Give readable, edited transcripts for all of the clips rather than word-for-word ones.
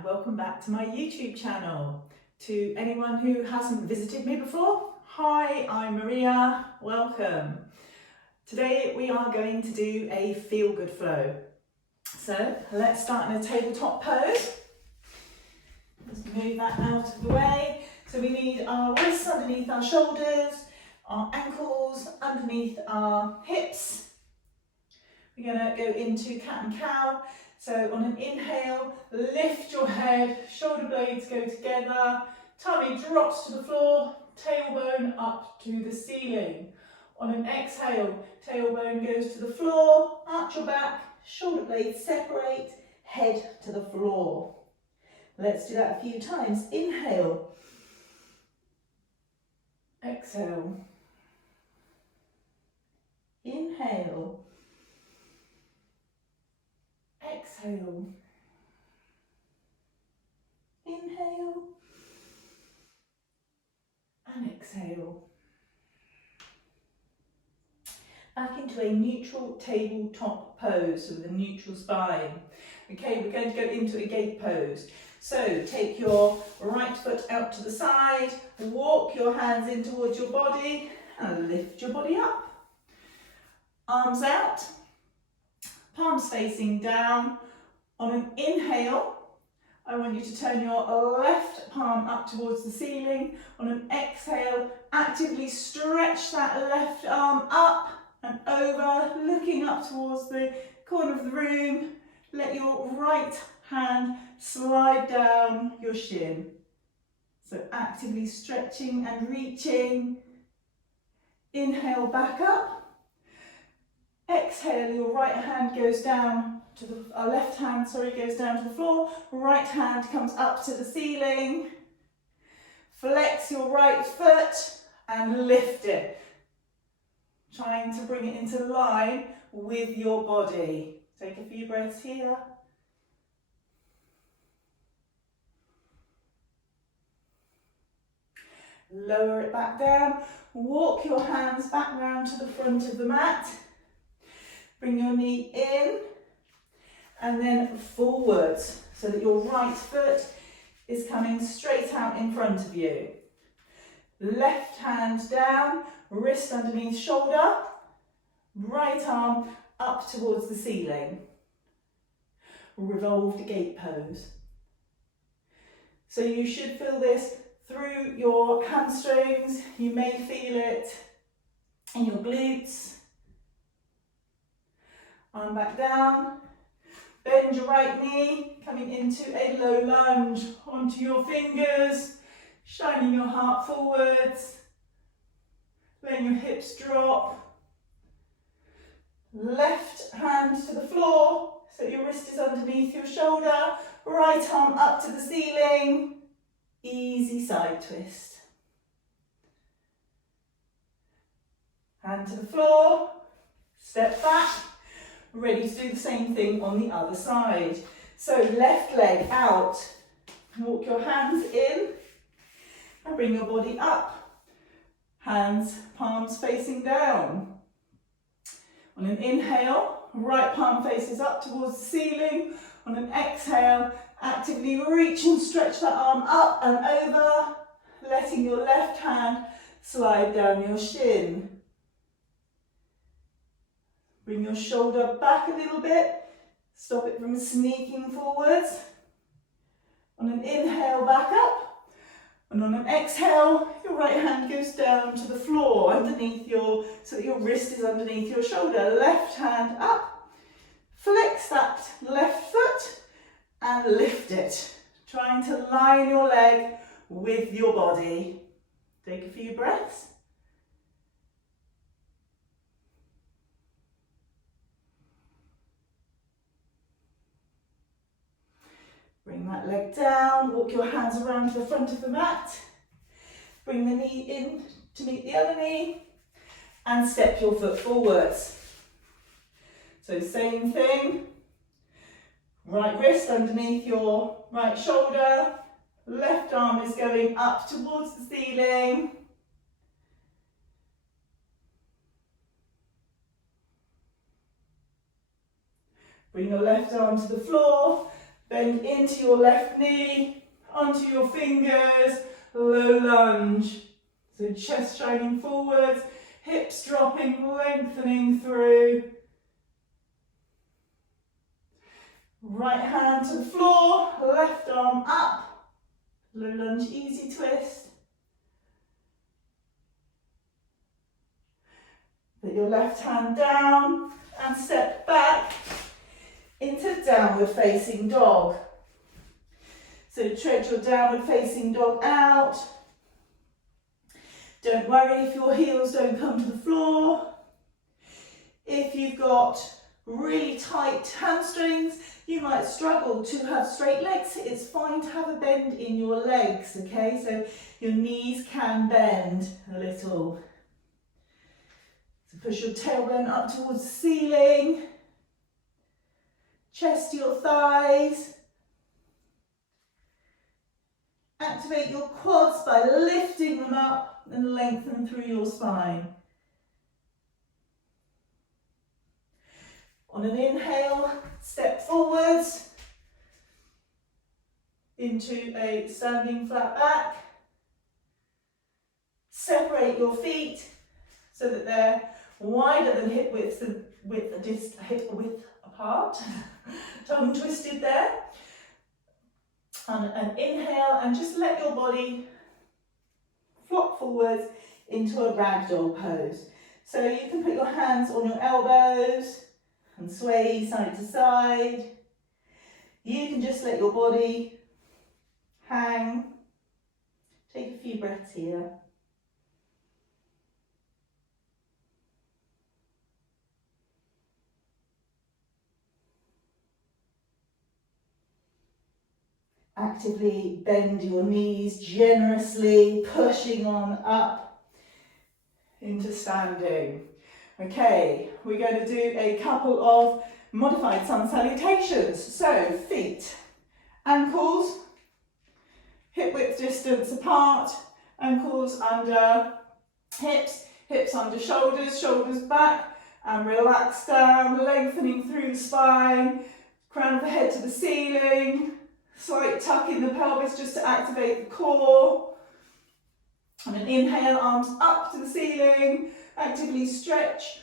and welcome back to my YouTube channel. To anyone who hasn't visited me before, hi, I'm Maria, welcome. Today we are going to do a feel good flow. So let's start in a tabletop pose. Let's move that out of the way. So we need our wrists underneath our shoulders, our ankles underneath our hips. We're going to go into cat and cow. So on an inhale, lift your head, shoulder blades go together, tummy drops to the floor, tailbone up to the ceiling. On an exhale, tailbone goes to the floor, arch your back, shoulder blades separate, head to the floor. Let's do that a few times. Inhale, exhale, inhale, exhale, inhale, and exhale. Back into a neutral tabletop pose, so with a neutral spine. Okay, we're going to go into a gate pose. So take your right foot out to the side, walk your hands in towards your body, and lift your body up. Arms out, palms facing down. On an inhale, I want you to turn your left palm up towards the ceiling. On an exhale, actively stretch that left arm up and over, looking up towards the corner of the room. Let your right hand slide down your shin. So actively stretching and reaching. Inhale, back up. Exhale, your right hand goes down to the, left hand, goes down to the floor. Right hand comes up to the ceiling. Flex your right foot and lift it. Trying to bring it into line with your body. Take a few breaths here. Lower it back down. Walk your hands back round to the front of the mat. Bring your knee in and then forwards so that your right foot is coming straight out in front of you. Left hand down, wrist underneath shoulder, right arm up towards the ceiling. Revolved gate pose. So you should feel this through your hamstrings. You may feel it in your glutes. Arm back down. Bend your right knee, coming into a low lunge onto your fingers, shining your heart forwards, letting your hips drop. Left hand to the floor, so your wrist is underneath your shoulder, right arm up to the ceiling, easy side twist. Hand to the floor, step back. Ready to do the same thing on the other side. So left leg out, walk your hands in and bring your body up. Hands, palms facing down. On an inhale, right palm faces up towards the ceiling. On an exhale, actively reach and stretch that arm up and over, letting your left hand slide down your shin. Bring your shoulder back a little bit, stop it from sneaking forwards. On an inhale, back up, and on an exhale, your right hand goes down to the floor underneath so that your wrist is underneath your shoulder. Left hand up, flex that left foot and lift it, trying to line your leg with your body. Take a few breaths. Bring that leg down, walk your hands around to the front of the mat. Bring the knee in to meet the other knee and step your foot forwards. So same thing, right wrist underneath your right shoulder, left arm is going up towards the ceiling. Bring your left arm to the floor. Bend into your left knee, onto your fingers, low lunge. So chest shining forwards, hips dropping, lengthening through. Right hand to the floor, left arm up, low lunge, easy twist. Put your left hand down and step back into downward facing dog. So tread your downward facing dog out. Don't worry if your heels don't come to the floor. If you've got really tight hamstrings, you might struggle to have straight legs. It's fine to have a bend in your legs, okay? So your knees can bend a little. So push your tailbone up towards the ceiling. Chest your thighs. Activate your quads by lifting them up and lengthen through your spine. On an inhale, step forwards into a standing flat back. Separate your feet so that they're wider than hip width apart. Tongue twisted there. On an inhale, and just let your body flop forwards into a ragdoll pose. So you can put your hands on your elbows and sway side to side. You can just let your body hang. Take a few breaths here. Actively bend your knees generously, pushing on up into standing. Okay, we're going to do a couple of modified sun salutations. So feet, ankles, hip width distance apart, ankles under hips, hips under shoulders, shoulders back, and relax down, lengthening through the spine, crown of the head to the ceiling. Slight tuck in the pelvis just to activate the core. On an inhale, arms up to the ceiling, actively stretch.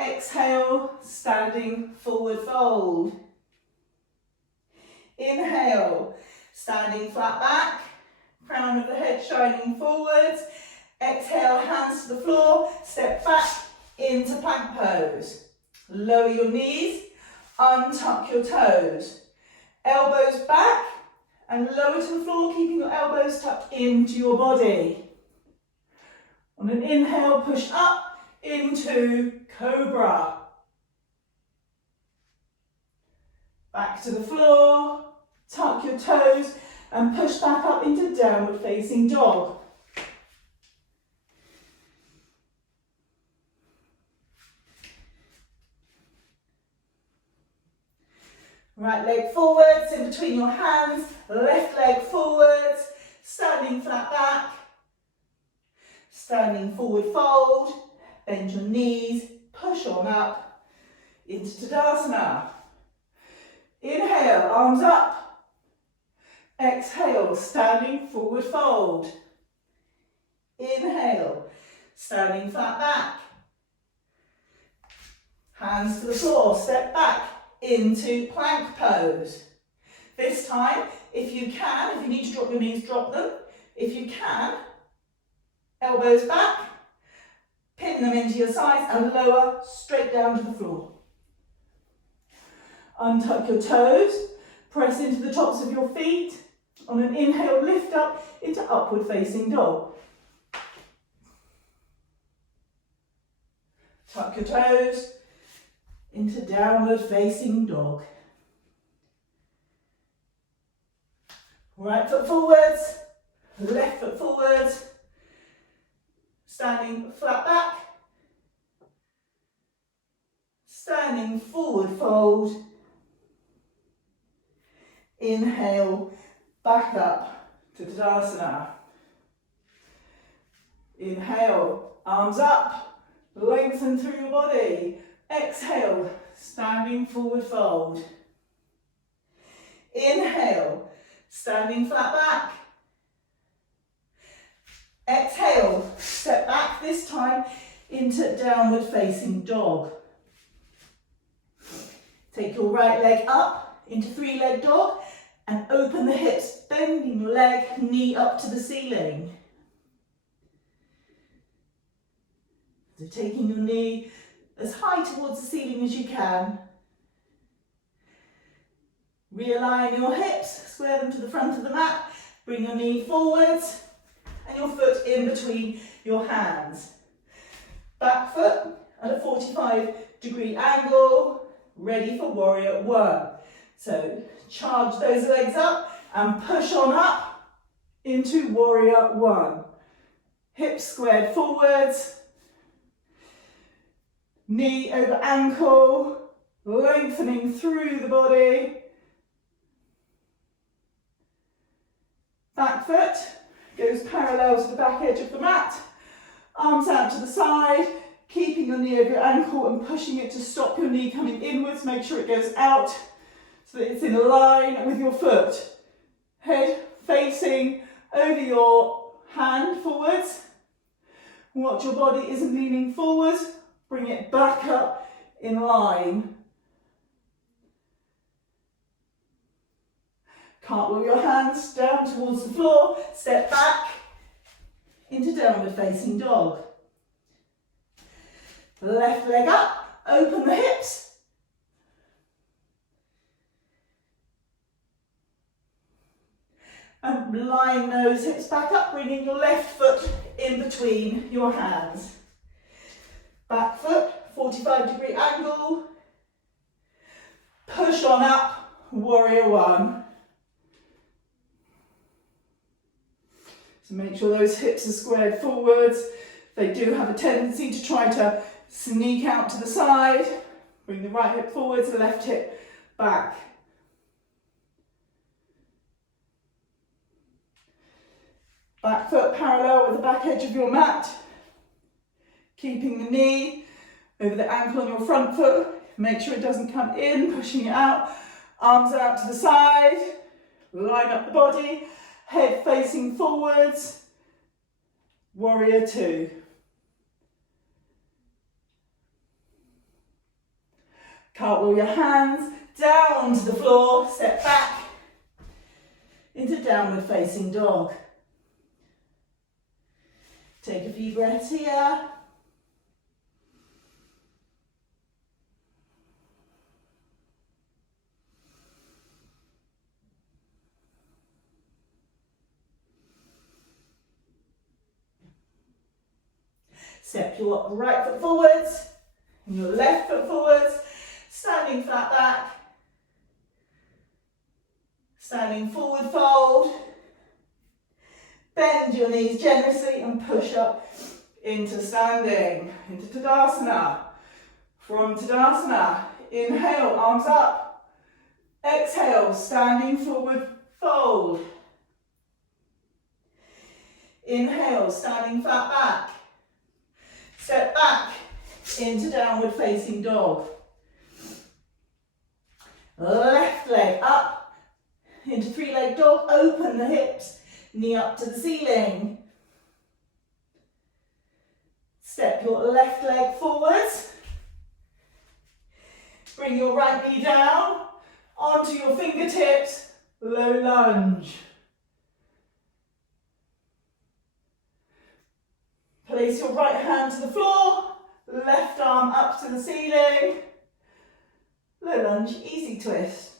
Exhale, standing forward fold. Inhale, standing flat back, crown of the head shining forwards. Exhale, hands to the floor, step back into plank pose. Lower your knees, untuck your toes. Elbows back and lower to the floor, keeping your elbows tucked into your body. On an inhale, push up into cobra. Back to the floor, tuck your toes and push back up into downward facing dog. Right leg forwards, in between your hands, left leg forwards, standing flat back, standing forward fold, bend your knees, push on up into Tadasana. Inhale, arms up, exhale, standing forward fold. Inhale, standing flat back, hands to the floor, step back into plank pose. This time, if you need to drop your knees, drop them. If you can, elbows back, pin them into your sides and lower straight down to the floor. Untuck your toes, press into the tops of your feet. On an inhale, lift up into upward facing dog. Tuck your toes into downward facing dog. Right foot forwards, left foot forwards, standing flat back, standing forward fold. Inhale, back up to Tadasana. Inhale, arms up, lengthen through your body. Exhale, standing forward fold. Inhale, standing flat back. Exhale, step back, this time into downward facing dog. Take your right leg up into three-leg dog and open the hips, bending your leg, knee up to the ceiling. So taking your knee as high towards the ceiling as you can. Realign your hips, square them to the front of the mat, bring your knee forwards and your foot in between your hands. Back foot at a 45-degree angle, ready for warrior one. So charge those legs up and push on up into warrior one. Hips squared forwards, knee over ankle, lengthening through the body. Back foot goes parallel to the back edge of the mat. Arms out to the side, keeping your knee over your ankle and pushing it to stop your knee coming inwards. Make sure it goes out so that it's in line with your foot. Head facing over your hand forwards. Watch your body isn't leaning forward. Bring it back up in line. Cartwheel your hands down towards the floor. Step back into downward facing dog. Left leg up, open the hips. And line those hips back up, bringing your left foot in between your hands. Back foot, 45-degree angle. Push on up, warrior one. So make sure those hips are squared forwards. They do have a tendency to try to sneak out to the side. Bring the right hip forwards, the left hip back. Back foot parallel with the back edge of your mat. Keeping the knee over the ankle on your front foot. Make sure it doesn't come in, pushing it out. Arms out to the side. Line up the body. Head facing forwards. Warrior two. Cartwheel your hands down to the floor. Step back into downward facing dog. Take a few breaths here. Step your right foot forwards and your left foot forwards, standing flat back, standing forward fold. Bend your knees generously and push up into standing, into Tadasana. From Tadasana, inhale, arms up. Exhale, standing forward fold. Inhale, standing flat back. Step back into downward facing dog. Left leg up into three-leg dog. Open the hips, knee up to the ceiling. Step your left leg forwards. Bring your right knee down onto your fingertips. Low lunge. Place your right hand to the floor, left arm up to the ceiling. Low lunge, easy twist.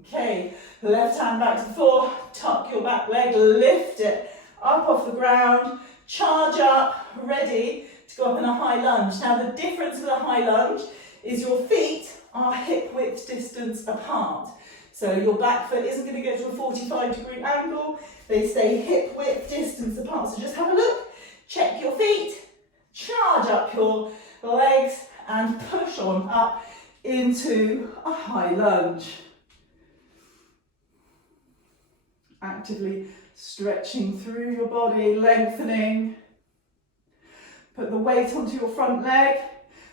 Okay, left hand back to the floor, tuck your back leg, lift it up off the ground, charge up, ready to go up in a high lunge. Now the difference with a high lunge is your feet are hip width distance apart. So your back foot isn't going to go to a 45-degree angle. They stay hip width distance apart. So just have a look, check your feet, charge up your legs and push on up into a high lunge. Actively stretching through your body, lengthening. Put the weight onto your front leg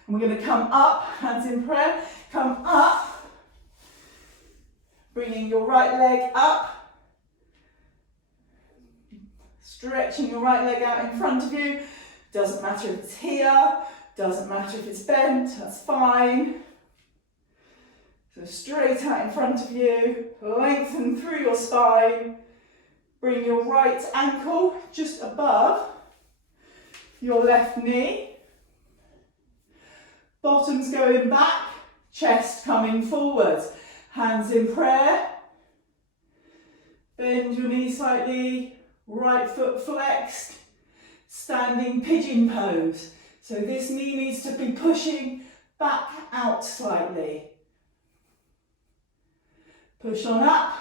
And we're going to come up, hands in prayer, come up, bringing your right leg up, stretching your right leg out in front of you. Doesn't matter if it's here, doesn't matter if it's bent, that's fine. So straight out in front of you, lengthen through your spine, bring your right ankle just above your left knee, bottom's going back, chest coming forwards, hands in prayer, bend your knee slightly, right foot flexed, standing pigeon pose. So this knee needs to be pushing back out slightly. Push on up.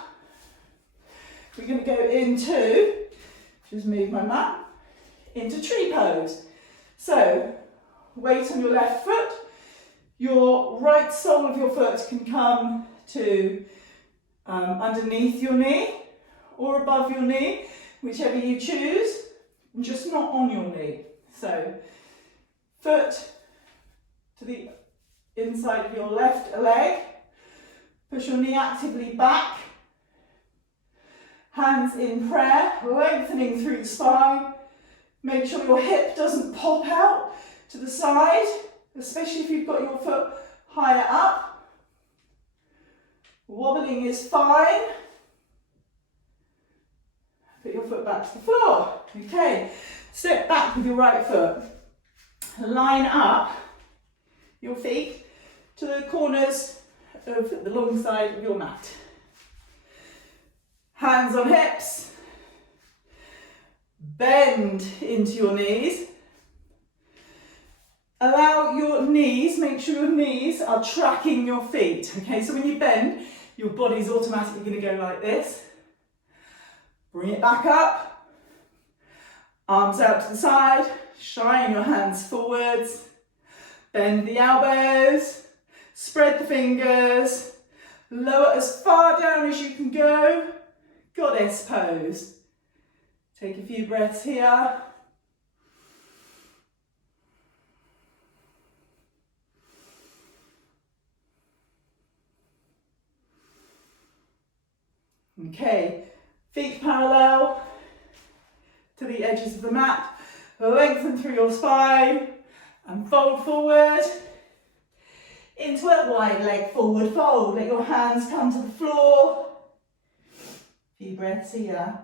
We're going to go into, just move my mat, into tree pose. So, weight on your left foot, your right sole of your foot can come to underneath your knee or above your knee, whichever you choose, and just not on your knee. So, foot to the inside of your left leg, push your knee actively back, hands in prayer, lengthening through the spine. Make sure your hip doesn't pop out to the side, especially if you've got your foot higher up. Wobbling is fine. Put your foot back to the floor. Okay, step back with your right foot. Line up your feet to the corners of the long side of your mat. Hands on hips. Bend into your knees. Allow your knees, make sure your knees are tracking your feet. Okay, so when you bend, your body's automatically going to go like this. Bring it back up. Arms out to the side. Shine your hands forwards. Bend the elbows. Spread the fingers. Lower as far down as you can go. Goddess pose. Take a few breaths here. Okay, feet parallel to the edges of the mat. Lengthen through your spine and fold forward into a wide leg forward fold. Let your hands come to the floor. Few breaths here.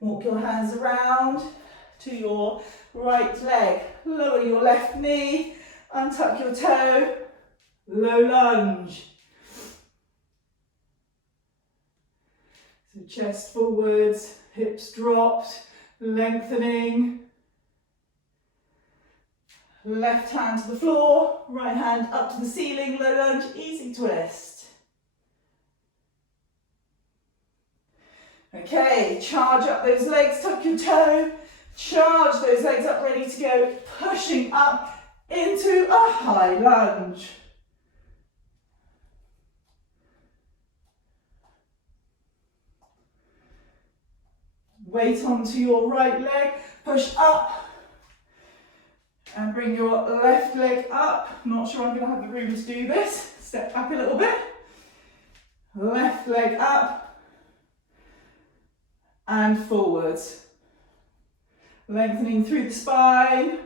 Walk your hands around to your right leg. Lower your left knee, untuck your toe, low lunge. So chest forwards, hips dropped, lengthening. Left hand to the floor, right hand up to the ceiling, low lunge, easy twist. Okay, charge up those legs, tuck your toe, charge those legs up, ready to go, pushing up into a high lunge. Weight onto your right leg, push up, and bring your left leg up. Not sure I'm going to have the room to do this. Step back a little bit. Left leg up. And forwards. Lengthening through the spine.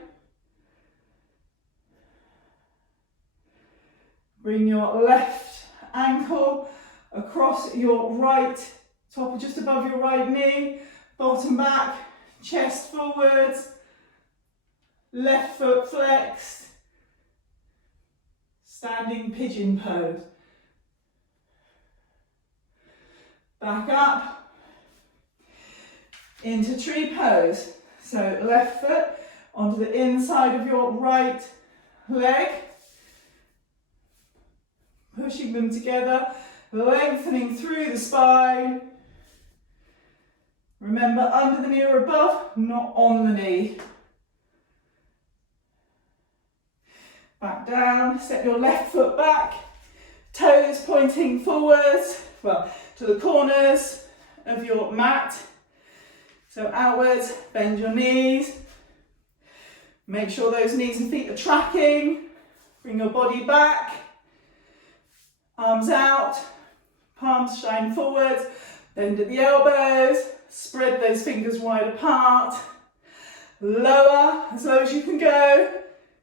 Bring your left ankle across your right, top just above your right knee, bottom back, chest forwards, left foot flexed, standing pigeon pose. Back up. Into tree pose. So left foot onto the inside of your right leg. Pushing them together, lengthening through the spine. Remember, under the knee or above, not on the knee. Back down, step your left foot back, Toes pointing forwards, well, to the corners of your mat. So outwards, bend your knees. Make sure those knees and feet are tracking. Bring your body back. Arms out, palms shine forwards. Bend at the elbows. Spread those fingers wide apart. Lower, as low as you can go.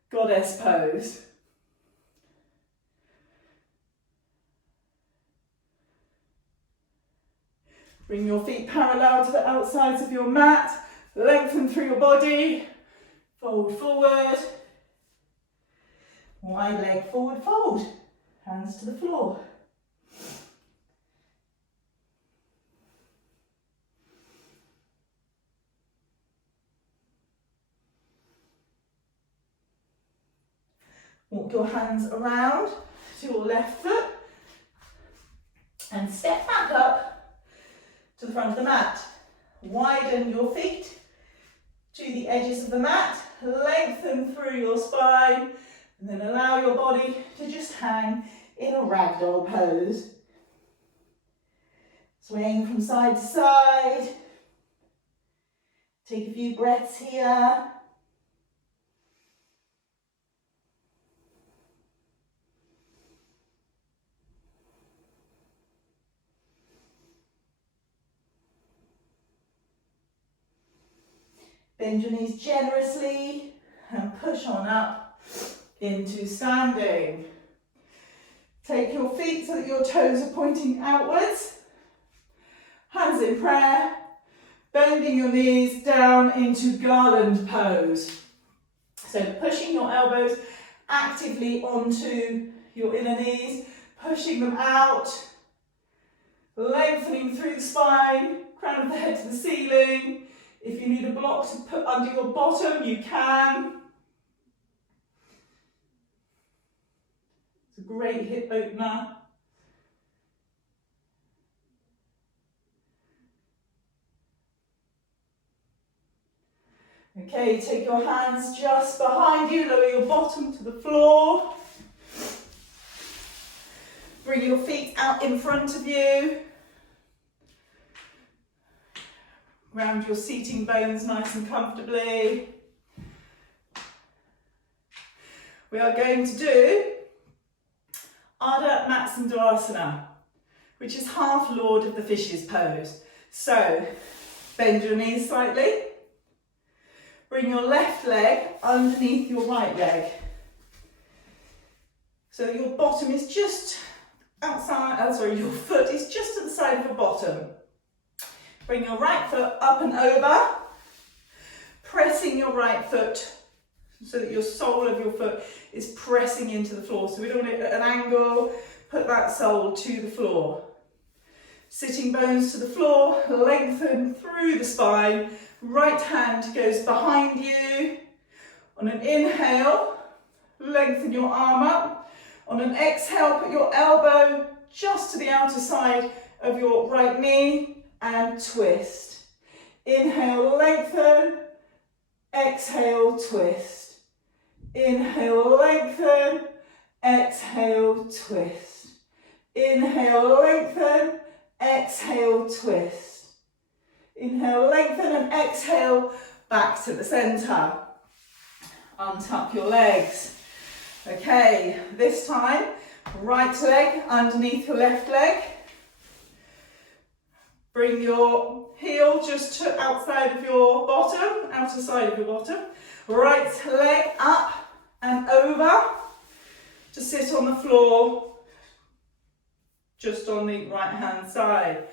Goddess pose. Bring your feet parallel to the outsides of your mat. Lengthen through your body. Fold forward. Wide leg forward fold. Hands to the floor. Walk your hands around to your left foot and step back up to the front of the mat. Widen your feet to the edges of the mat, lengthen through your spine, and then allow your body to just hang in a ragdoll pose. Swaying from side to side. Take a few breaths here. Bend your knees generously and push on up into standing. Take your feet so that your toes are pointing outwards. Hands in prayer. Bending your knees down into garland pose. So pushing your elbows actively onto your inner knees, pushing them out, lengthening through the spine, crown of the head to the ceiling. If you need a block to put under your bottom, you can. It's a great hip opener. Okay, take your hands just behind you, lower your bottom to the floor. Bring your feet out in front of you. Ground your seating bones nice and comfortably. We are going to do Ardha Matsyendrasana, which is half Lord of the Fishes pose. So, bend your knees slightly. Bring your left leg underneath your right leg. So that your bottom is just outside, your foot is just at the side of your bottom. Bring your right foot up and over, pressing your right foot so that your sole of your foot is pressing into the floor. So we don't want it at an angle, put that sole to the floor. Sitting bones to the floor, lengthen through the spine, right hand goes behind you. On an inhale, lengthen your arm up. On an exhale, put your elbow just to the outer side of your right knee and twist. Inhale, lengthen. Exhale, twist. Inhale, lengthen. Exhale, twist. Inhale, lengthen. Exhale, twist. Inhale, lengthen and exhale back to the center. Untuck your legs. Okay, this time, right leg underneath your left leg. Bring your heel just to outside of your bottom, outer side of your bottom. Right leg up and over to sit on the floor, just on the right hand side.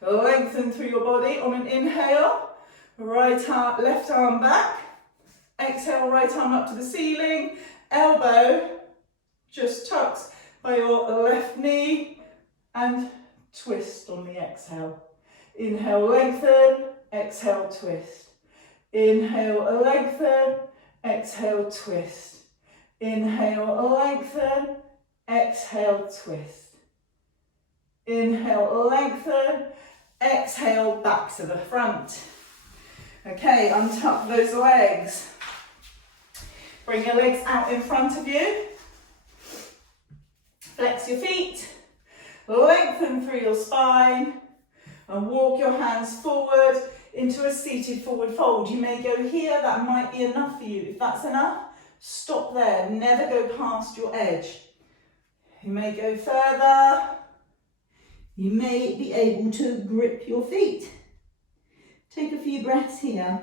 Lengthen through your body on an inhale. Right arm, left arm back. Exhale, right arm up to the ceiling. Elbow just tucks by your left knee and twist on the exhale. Inhale, lengthen, exhale, twist. Inhale, lengthen, exhale, twist. Inhale, lengthen, exhale, twist. Inhale, lengthen, exhale, back to the front. Okay, untuck those legs. Bring your legs out in front of you. Flex your feet, lengthen through your spine, and walk your hands forward into a seated forward fold. You may go here, that might be enough for you. If that's enough, stop there, never go past your edge. You may go further. You may be able to grip your feet. Take a few breaths here.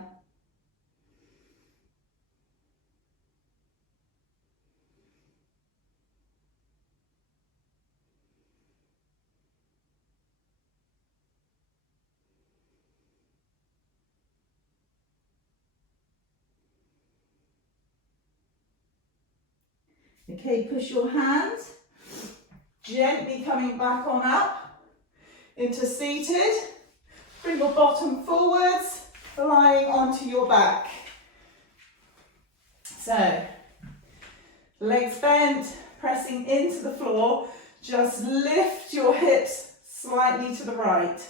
Okay, push your hands, gently coming back on up into seated. Bring your bottom forwards, lying onto your back. So, legs bent, pressing into the floor. Just lift your hips slightly to the right.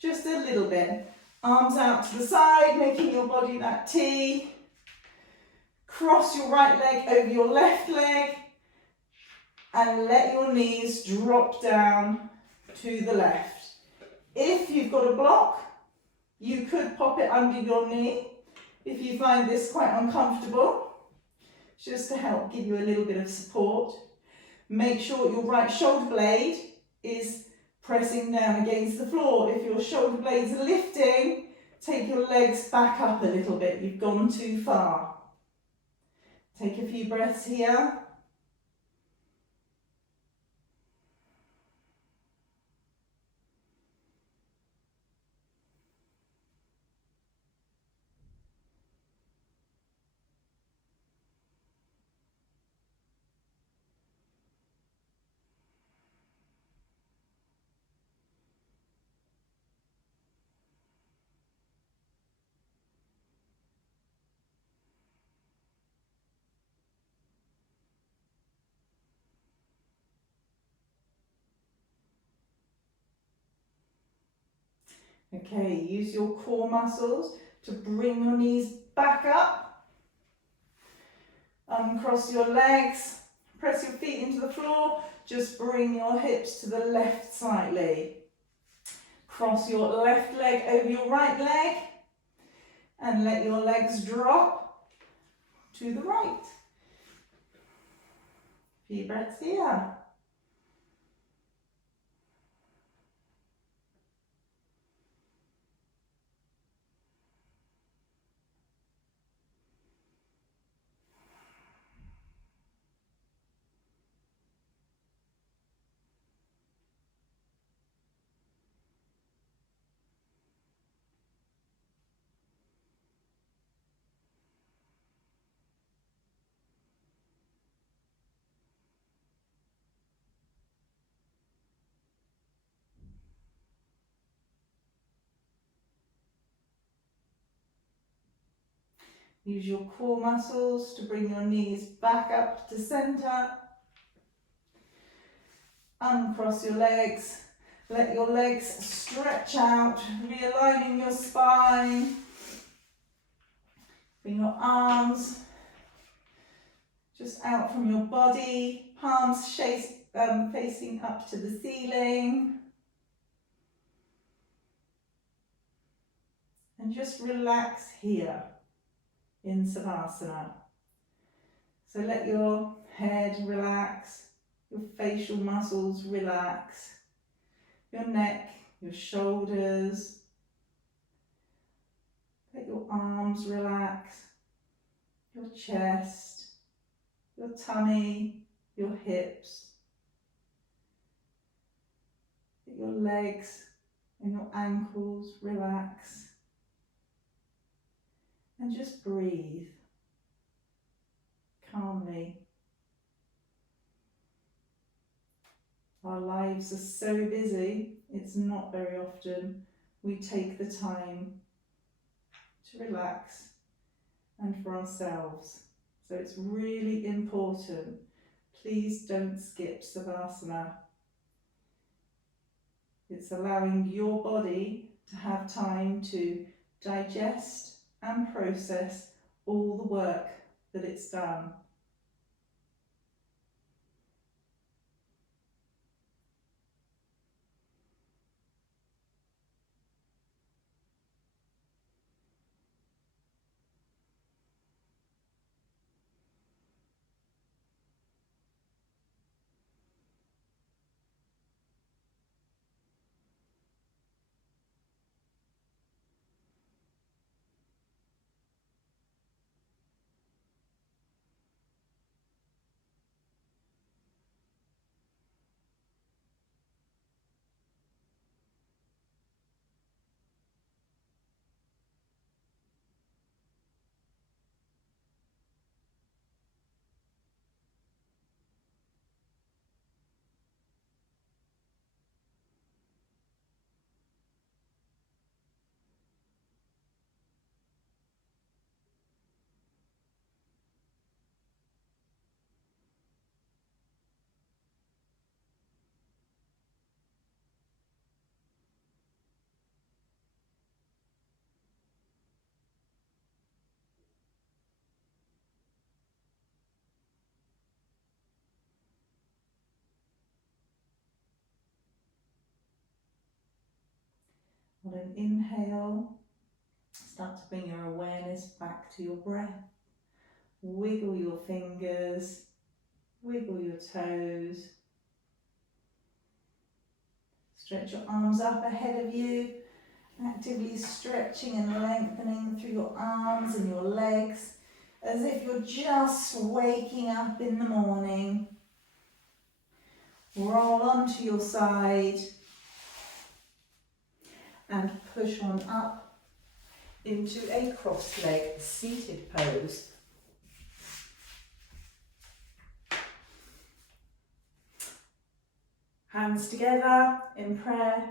Just a little bit. Arms out to the side, making your body that T. Cross your right leg over your left leg and let your knees drop down to the left. If you've got a block, you could pop it under your knee if you find this quite uncomfortable, just to help give you a little bit of support. Make sure your right shoulder blade is pressing down against the floor. If your shoulder blades are lifting, take your legs back up a little bit. You've gone too far. Take a few breaths here. Okay, use your core muscles to bring your knees back up. Uncross your legs, press your feet into the floor, just bring your hips to the left slightly. Cross your left leg over your right leg and let your legs drop to the right. Few breaths here. Use your core muscles to bring your knees back up to center. Uncross your legs. Let your legs stretch out, realigning your spine. Bring your arms just out from your body, palms facing up to the ceiling. And just relax here in Savasana. So let your head relax, your facial muscles relax, your neck, your shoulders. Let your arms relax, your chest, your tummy, your hips. Let your legs and your ankles relax. And just breathe calmly. Our lives are so busy, it's not very often we take the time to relax and for ourselves. So it's really important. Please don't skip Savasana. It's allowing your body to have time to digest and process all the work that it's done. On an inhale, start to bring your awareness back to your breath. Wiggle your fingers, wiggle your toes. Stretch your arms up ahead of you, actively stretching and lengthening through your arms and your legs, as if you're just waking up in the morning. Roll onto your side and push on up into a cross-legged seated pose. Hands together in prayer.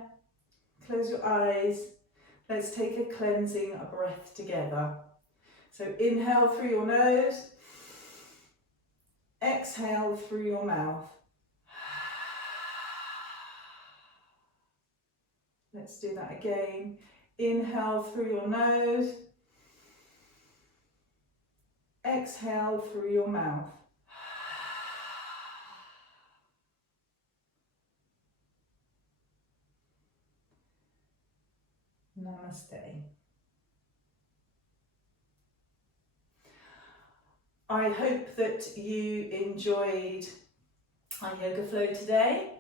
Close your eyes. Let's take a cleansing breath together. So inhale through your nose. Exhale through your mouth. Let's do that again. Inhale through your nose. Exhale through your mouth. Namaste. I hope that you enjoyed our yoga flow today.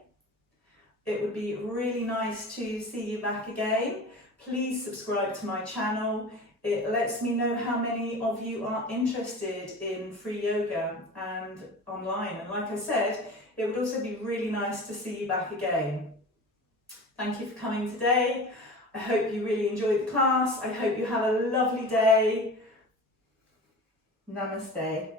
It would be really nice to see you back again. Please subscribe to my channel. It lets me know how many of you are interested in free yoga and online. And like I said, it would also be really nice to see you back again. Thank you for coming today. I hope you really enjoyed the class. I hope you have a lovely day. Namaste.